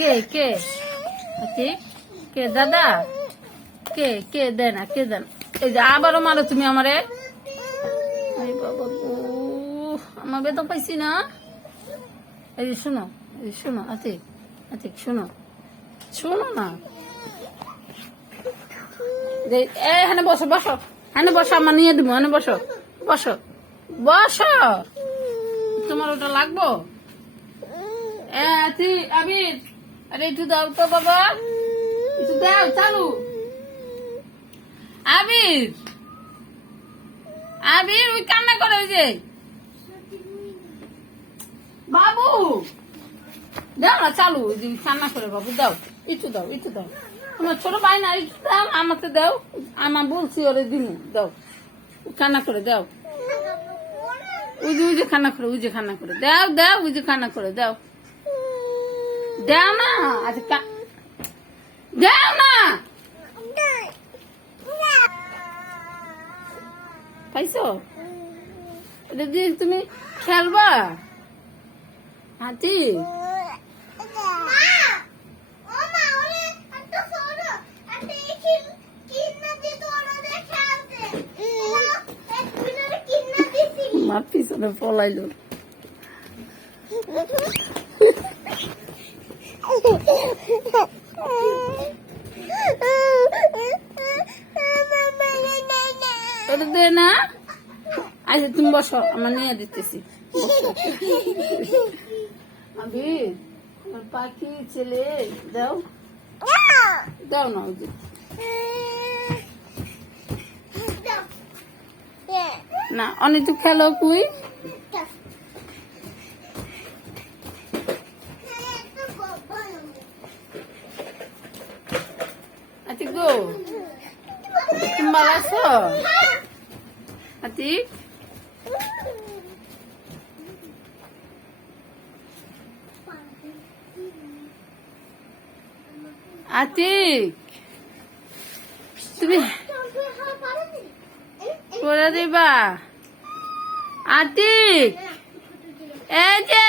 কে কে আতিক কে দাদা কে কে দেন না কে দেন এই যে আবারও মারো তুমি আমারে বাবা গো আমার বেতন পাইছি না এই যে শোনো আতিক আতিক শোনো না এখানে বসো এখানে বসো আমার নিয়ে দিব এখানে বসো তোমার ওটা লাগবো আবির আরে একটু দাও তো বাবা একটু দাও চালু আবির ওই কান্না করে ওই যে বাবু দাও না চালু ওই যে কান্না করে বাবু দাও একটু দাও তোমার ছোট ভাই না একটু দাও আমাকে দাও আমার বলছি ওরে দিমু দাও কান্না করে দাও ওই যে কান্না করে দাও ওই যে কান্না করে দাও না আচ্ছা দাও না পাইছো এটা দিয়ে তুমি খেলবা হাতি মার পিছনে পলাইলো দে না আচ্ছা তুমি বসো আমার নিয়ে দিতেছি আমার পাখি ছেলে দাও না ওই না অনেক তো খেলো কুই আতিক গো তুমি ভালো আছো আতিক তুমি করে দিবা আতিক এই যে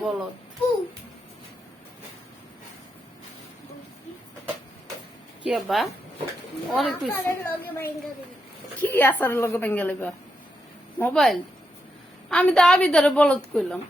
বলো কি আবা অনেক কি আসার লগে ভেঙে লেবা মোবাইল আমি তো আবিদারে বলদ করলাম